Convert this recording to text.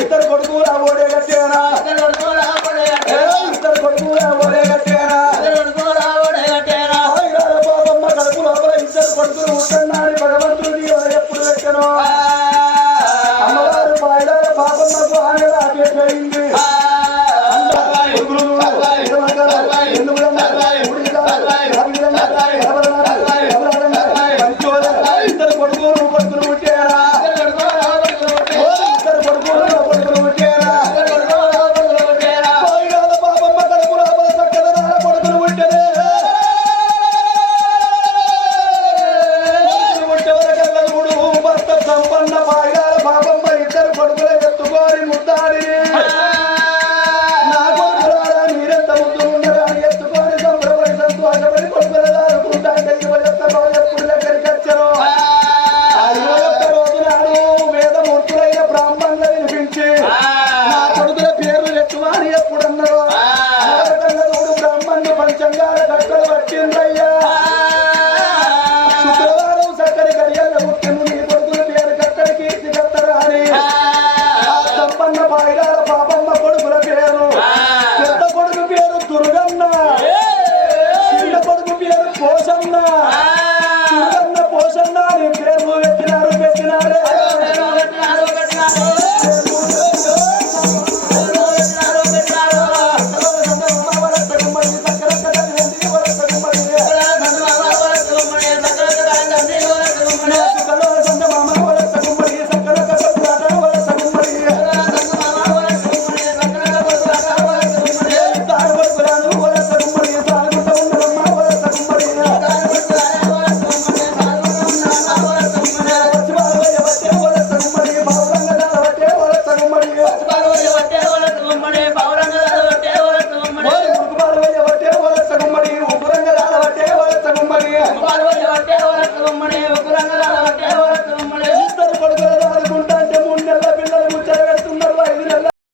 ఇద్దరు కొడుకులా ఓడే కట్టేనా ఇద్దరు కొడుకులా ఓడే కట్టేనా పాపమ్మ కడుపు లోపల ఇద్దరు కొడుకులు ఉంటున్నారని భగవంతుడి ఎప్పుడు పెట్టను అమ్మవారు పాయడాల పాపమ్మకు ఆమె ఆపేయింది ఇద్దరు కొడుకులు కొడుకులు పుట్టారా ఇద్దరు కొడుకులు కొడుకులు పుట్టారా పాపమ్మ కడుపు లోపల చక్కదనాల కొడుకులు పుట్టరే పుట్టవరకల్లూడు భర్త సంపన్న పాయడాల పాపమ్మ ఇద్దరు కొడుకులు ఎత్తుకోని ముద్దాడి శుక్రవారం సక్కడి గడియాల ముఖ్యము నీ కొడుకుల పేరు కట్టడి కీర్తి కట్టరా అని సంపన్న పాయడాల పాపమ్మ కొడుకుల పేరు పెద్ద కొడుకు పేరు దుర్గన్న చిన్న కొడుకు పేరు పోషన్న దుర్గన్న పోషన్న అని పేరు పెట్టినారే Money.